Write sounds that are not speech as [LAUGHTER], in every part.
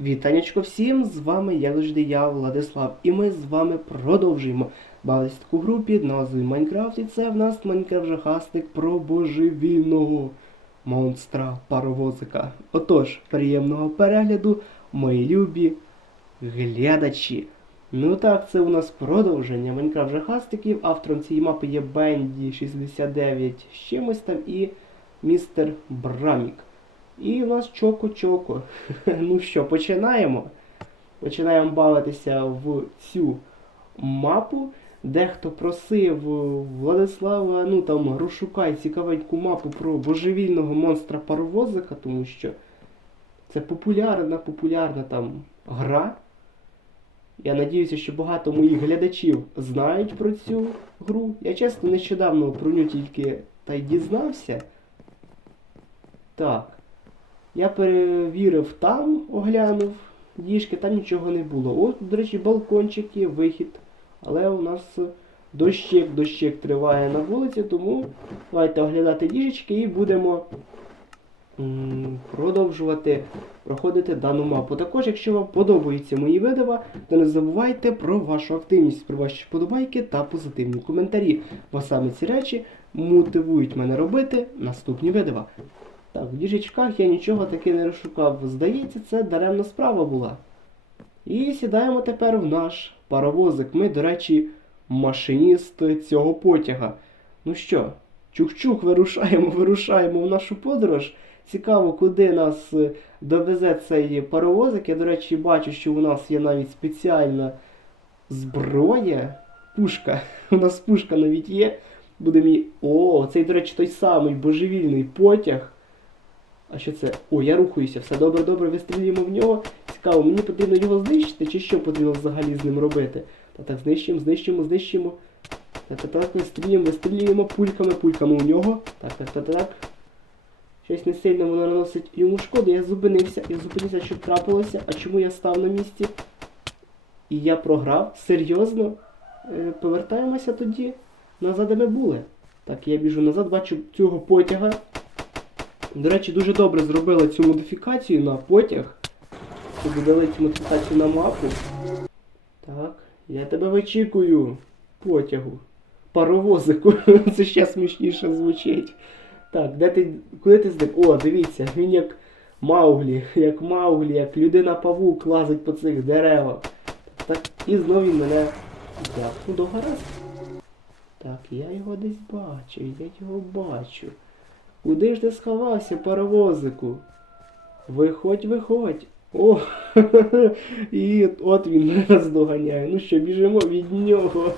Вітанечко всім, з вами як завжди я, Владислав, і ми з вами продовжуємо бавитися таку гру під Майнкрафт, і це в нас Майнкрафт жахастик про божевільного монстра паровозика. Отож, приємного перегляду, мої любі глядачі. Ну так, це у нас продовження Майнкрафт жахастиків. Автором цієї мапи є Бенді 69 з чимось там і містер Брамік. І у нас чоко-чоко. [LAUGHS] Ну що, починаємо. Починаємо бавитися в цю мапу. Дехто просив Владислава, ну там розшукай цікавеньку мапу про божевільного монстра паровозика, тому що це популярна, популярна там гра. Я надіюся, що багато моїх глядачів знають про цю гру. Я чесно нещодавно про нього тільки та й дізнався. Так. Я перевірив там, оглянув діжки, там нічого не було. От, до речі, балкончик є, вихід. Але у нас дощик, дощик триває на вулиці, тому давайте оглядати діжечки і будемо продовжувати проходити дану мапу. Також, якщо вам подобаються мої видео, то не забувайте про вашу активність, про ваші вподобайки та позитивні коментарі. Бо саме ці речі мотивують мене робити наступні видео. Так, в діжечках я нічого таки не розшукав. Здається, це даремна справа була. І сідаємо тепер в наш паровозик. Ми, до речі, машиніст цього потяга. Ну що, чух-чух, вирушаємо, [LAUGHS] вирушаємо в нашу подорож. Цікаво, куди нас е, довезе цей паровозик. Я, до речі, бачу, що у нас є навіть спеціальна зброя. Пушка. [LAUGHS] У нас пушка навіть є. Буде мій. О, цей, до речі, той самий божевільний потяг. А що це? О, я рухаюся, все добре, добре, вистрілюємо в нього. Цікаво, мені потрібно його знищити, чи що потрібно взагалі з ним робити? Та так, знищимо, знищимо, знищимо. Так, так, так, вистрілюємо, вистрілюємо пульками, пульками у нього. Так, так, так, так. Щось не сильно воно наносить йому шкоду. Я зупинився, я зупинився, що трапилося. А чому я став на місці? І я програв? Серйозно? Е, повертаємося тоді назад, де ми були. Так, я біжу назад, бачу цього потяга. До речі, дуже добре зробили цю модифікацію на потяг. Додали цю модифікацію на мапу. Так, я тебе вичікую. Потягу. Паровозику. [LAUGHS] Це ще смішніше звучить. Так, де ти. Куди ти зник? О, дивіться, він як Мауглі, як Мауглі, як людина-павук лазить по цих деревах. Так, і знову він мене взяв. Ну, до гаразд. Так, я його десь бачу, я його бачу. Куди ж ти сховався, паровозику? Виходь, виходь. О, [LAUGHS] і от він мене наздоганяє. Ну що, біжимо від нього,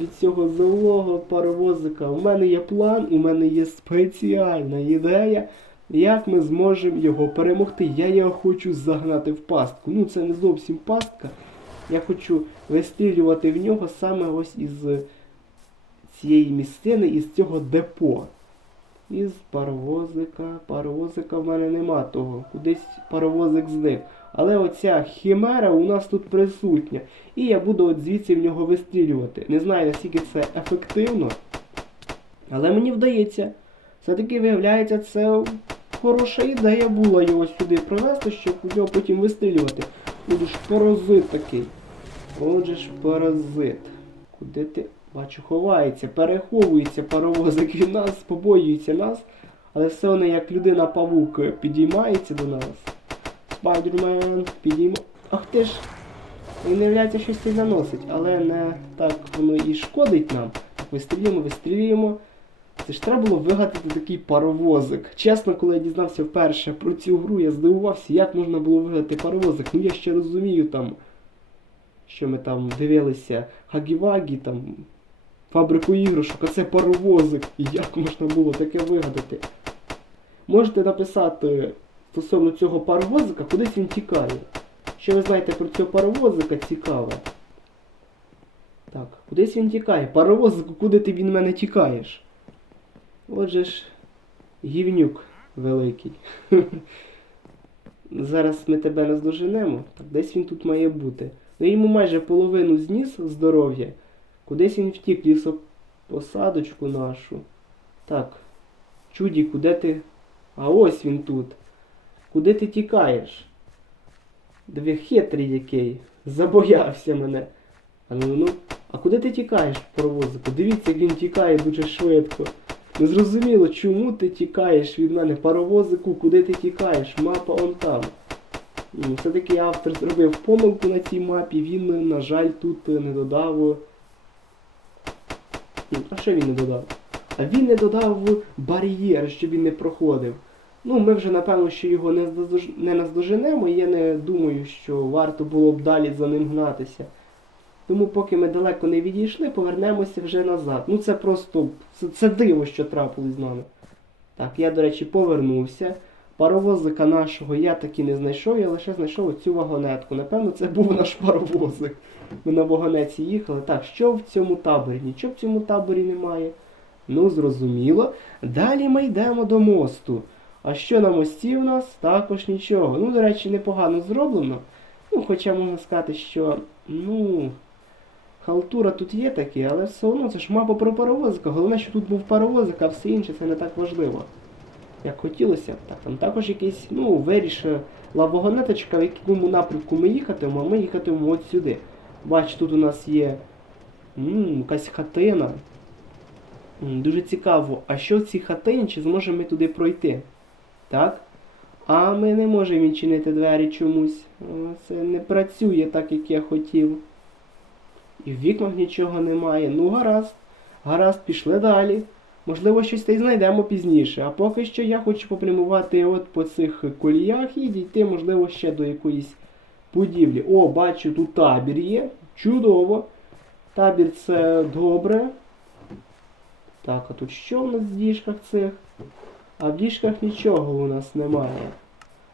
від цього злого паровозика. У мене є план, у мене є спеціальна ідея, як ми зможемо його перемогти. Я його хочу загнати в пастку. Ну, це не зовсім пастка. Я хочу вистрілювати в нього саме ось із цієї місцини, із цього депо. Із паровозика. Паровозика в мене нема того. Кудись паровозик зник. Але оця хімера у нас тут присутня. І я буду от звідси в нього вистрілювати. Не знаю, наскільки це ефективно. Але мені вдається. Все-таки виявляється, це хороша ідея була його сюди привезти, щоб у нього потім вистрілювати. Будеш паразит такий. Отже ж паразит. Куди ти? Бачу, ховається, переховується паровозик від нас, побоюється нас, але все одно як людина-павук підіймається до нас. Спайдермен підійма. Ах ти ж! Він виявляється, щось це наносить, але не так воно і шкодить нам. Так вистрілюємо, вистрілюємо. Це ж треба було вигадати такий паровозик. Чесно, коли я дізнався вперше про цю гру, я здивувався, як можна було вигадати паровозик. Ну я ще розумію там, що ми там дивилися Хагі-Вагі, там фабрику іграшок, а це паровозик. І як можна було таке вигадати? Можете написати стосовно цього паровозика, кудись він тікає. Що ви знаєте про цього паровозика цікаве? Так, кудись він тікає. Паровозику, куди ти від мене тікаєш? Отже ж, гівнюк великий. [LAUGHS] Зараз ми тебе наздоженемо. Так, десь він тут має бути. Ну йому майже половину зніс здоров'я. Кудись він втік лісопосадочку нашу. Так. Чуді, куди ти? А ось він тут. Куди ти тікаєш? Диви, хитрий який. Забоявся мене. А ну, ну, а куди ти тікаєш, паровозику? Дивіться, як він тікає дуже швидко. Незрозуміло, чому ти тікаєш від мене, паровозику, куди ти тікаєш? Мапа он там. Все-таки автор зробив помилку на цій мапі, він, на жаль, тут е, не додав. Ну, А що він не додав? А він не додав бар'єр, щоб він не проходив. Ну, ми вже напевно, що його не, здож... не наздоженемо, і я не думаю, що варто було б далі за ним гнатися. Тому поки ми далеко не відійшли, повернемося вже назад. Ну це просто це, це диво, що трапилось з нами. Так, я, до речі, повернувся. Паровозика нашого я таки не знайшов, я лише знайшов оцю вагонетку. Напевно, це був наш паровозик. Ми на вагонеці їхали. Так, що в цьому таборі? Нічого в цьому таборі немає. Ну, зрозуміло. Далі ми йдемо до мосту. А що на мості у нас? Також нічого. Ну, до речі, непогано зроблено. Ну, хоча можна сказати, що, ну, халтура тут є такі, але все одно це ж мапа про паровозика. Головне, що тут був паровозик, а все інше це не так важливо. Як хотілося. Так, там також якийсь, ну, вирішила вагонеточка, в якому напрямку ми їхатимемо, а ми їхатимемо от сюди. Бач, тут у нас є м, якась хатина. М, Дуже цікаво, а що в цій хатині, чи зможемо ми туди пройти? Так? А ми не можемо відчинити двері чомусь. Це не працює так, як я хотів. І в вікнах нічого немає. Ну, гаразд. Гаразд, пішли далі. Можливо, щось та й знайдемо пізніше. А поки що я хочу попрямувати от по цих коліях і дійти, можливо, ще до якоїсь будівлі. О, бачу, тут табір є. Чудово. Табір це добре. Так, а тут що в нас в діжках цих? А в діжках нічого у нас немає.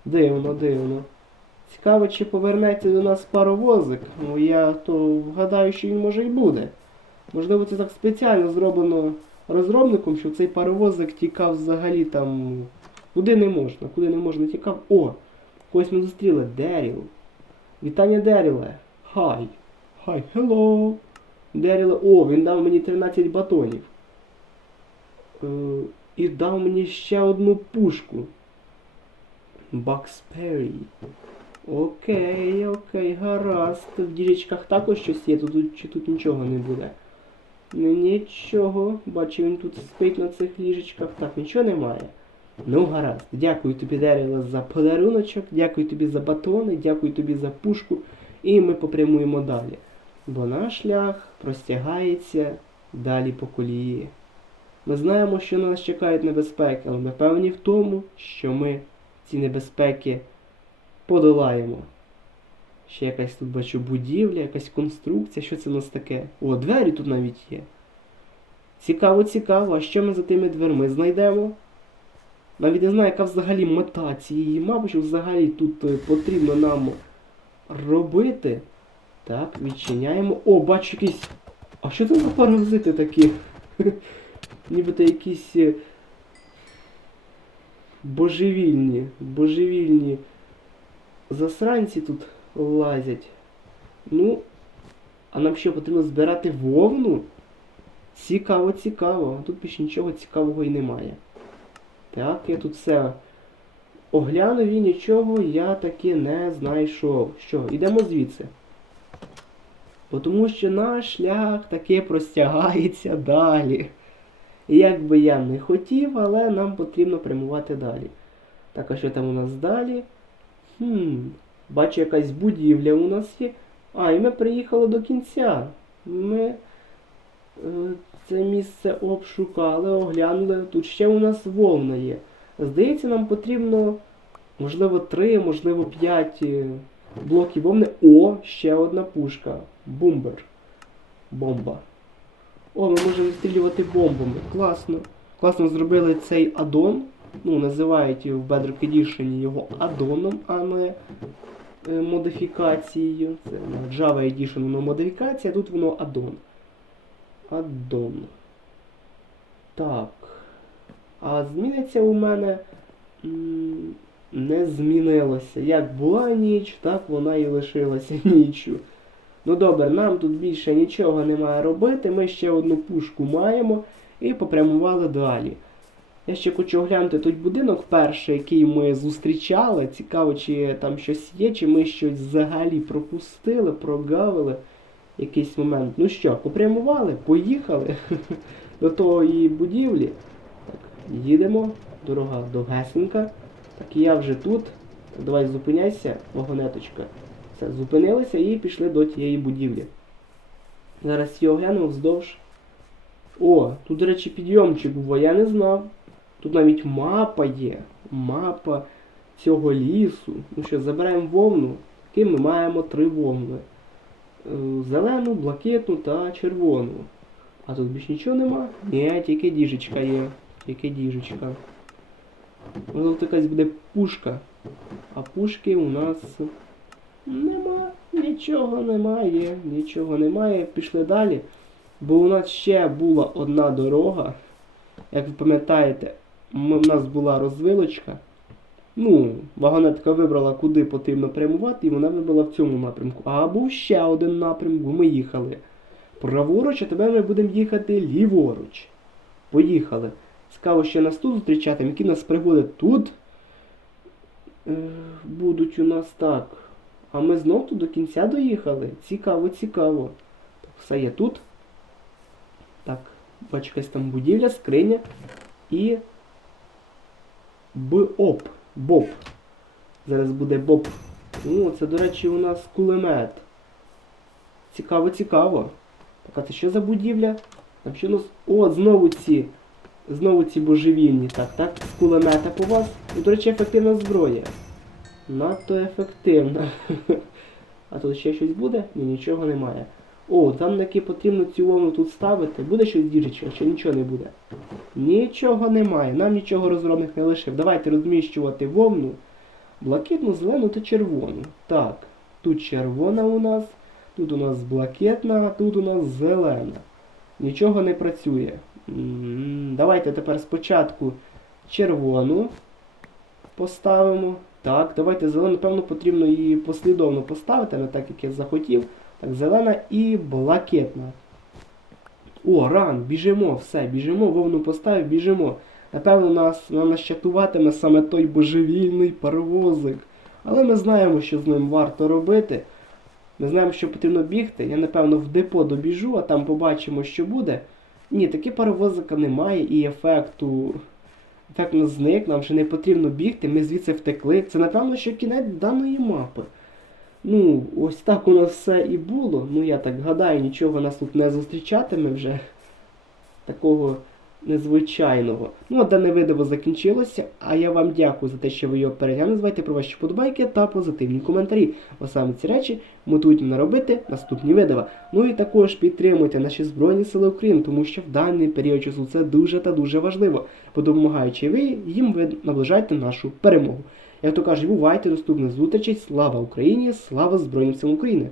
Дивно, дивно. Цікаво, чи повернеться до нас паровозик. Ну я то вгадаю, що він може і буде. Можливо, це так спеціально зроблено розробником, щоб цей паровозик тікав взагалі там. Куди не можна, куди не можна тікав. О! Когось ми зустріли. Деріл. Вітання Деріле. Хай. Хай, hello. Деріле. О, він дав мені 13 батонів. Е, і дав мені ще одну пушку. Баксперрі. Окей, окей, гаразд. В дірічках також щось є, тут, чи тут нічого не буде. Ну нічого. Бачу, він тут спить на цих ліжечках. Так, нічого немає. Ну, гаразд. Дякую тобі, Деріла, за подаруночок, дякую тобі за батони, дякую тобі за пушку. І ми попрямуємо далі. Бо наш шлях простягається далі по колії. Ми знаємо, що на нас чекають небезпеки, але ми певні в тому, що ми ці небезпеки подолаємо. Ще якась тут бачу будівля, якась конструкція. Що це у нас таке? О, двері тут навіть є. Цікаво, цікаво, а що ми за тими дверми знайдемо? Навіть не знаю, яка взагалі мета цієї мапи, що взагалі тут е, потрібно нам робити. Так, відчиняємо. О, бачу якісь. А що це за паразити такі? [LAUGHS] Нібито якісь е, божевільні, божевільні засранці тут лазять. Ну, а нам що потрібно збирати вовну? Цікаво, цікаво. Тут більше нічого цікавого і немає. Так, я тут все оглянув і нічого я таки не знайшов. Що, йдемо звідси. Бо тому що наш шлях таки простягається [LAUGHS] далі. Як би я не хотів, але нам потрібно прямувати далі. Так, а що там у нас далі? Хм, бачу, якась будівля у нас є. А, і ми приїхали до кінця. Ми е, це місце обшукали, оглянули. Тут ще у нас вовна є. Здається, нам потрібно, можливо, три, можливо, п'ять е, блоків вовни. О, ще одна пушка. Бумбер. Бомба. О, ми можемо стрілювати бомбами. Класно. Класно зробили цей аддон. Ну, називають в Bedrock Edition його аддоном, а не модифікацією. Це Java Edition воно модифікація, тут воно аддон. Аддон. Так. А зміниться у мене. Не змінилося. Як була ніч, так вона і лишилася [LAUGHS] ніччю. Ну добре, нам тут більше нічого немає робити. Ми ще одну пушку маємо і попрямували далі. Я ще хочу оглянути той будинок перший, який ми зустрічали. Цікаво, чи там щось є, чи ми щось взагалі пропустили, прогавили якийсь момент. Ну що, попрямували, поїхали [LAUGHS] до тої будівлі. Так, їдемо, дорога довгесенька. Так, я вже тут. Давай зупиняйся, вагонеточка. Все, зупинилися і пішли до тієї будівлі. Зараз її оглянемо вздовж. О, тут, до речі, підйомчик був, а я не знав. Тут навіть мапа є. Мапа цього лісу. Ну що, забираємо вовну. Ким ми маємо три вовни. Е, Зелену, блакитну та червону. А тут більш нічого нема? Ні, тільки діжечка є. Тільки діжечка. Ну, Тут якась буде пушка. А пушки у нас нема. Нічого немає. Нічого немає. Пішли далі. Бо у нас ще була одна дорога. Як ви пам'ятаєте, м- в нас була розвилочка. Ну, вагонетка вибрала, куди потрібно прямувати, і вона вибрала в цьому напрямку. А був ще один напрямок, бо ми їхали праворуч, а тепер ми будемо їхати ліворуч. Поїхали. Цікаво, ще нас тут зустрічати, які нас пригоди тут е, будуть у нас так. А ми знов тут до кінця доїхали. Цікаво, цікаво. Так, все є тут. Так, бачу, якась там будівля, скриня і Б-оп. Боб. Зараз буде Боб. О, це, до речі, у нас кулемет. Цікаво, цікаво. Так, а це що за будівля? Там що у нас. О, знову ці. Знову ці божевільні. Так, так, з кулемета по вас. І, до речі, ефективна зброя. Надто ефективна. [LAUGHS] А тут ще щось буде? Ні, нічого немає. О, там таки потрібно вовну тут ставити. Буде щось діжечка, чи нічого не буде? Нічого немає. Нам нічого розробник не лишив. Давайте розміщувати вовну. Блакитну, зелену та червону. Так, тут червона у нас, тут у нас блакитна, тут у нас зелена. Нічого не працює. Давайте тепер спочатку червону поставимо. Так, давайте зелену, певно, потрібно її послідовно поставити, не так, як я захотів. Так, зелена і блакитна. О, ран, біжимо, все, біжимо, вовну поставив, біжимо. Напевно, нас, на нас чатуватиме саме той божевільний паровозик. Але ми знаємо, що з ним варто робити. Ми знаємо, що потрібно бігти. Я, напевно, в депо добіжу, а там побачимо, що буде. Ні, таки паровозика немає і ефекту. Ефект нас зник, нам ще не потрібно бігти, ми звідси втекли. Це, напевно, що кінець даної мапи. Ну, ось так у нас все і було. Ну, я так гадаю, нічого нас тут не зустрічатиме вже. Такого незвичайного. Ну, а дане відео закінчилося, а я вам дякую за те, що ви його переглянули. Не забувайте про ваші подобайки та позитивні коментарі. Бо саме ці речі мотують мене робити наступні відео. Ну і також підтримуйте наші Збройні Сили України, тому що в даний період часу це дуже та дуже важливо. Допомагаючи ви, їм ви наближаєте нашу перемогу. Як то кажуть, бувайте доступних зустрічей. Слава Україні! Слава Збройним силам України!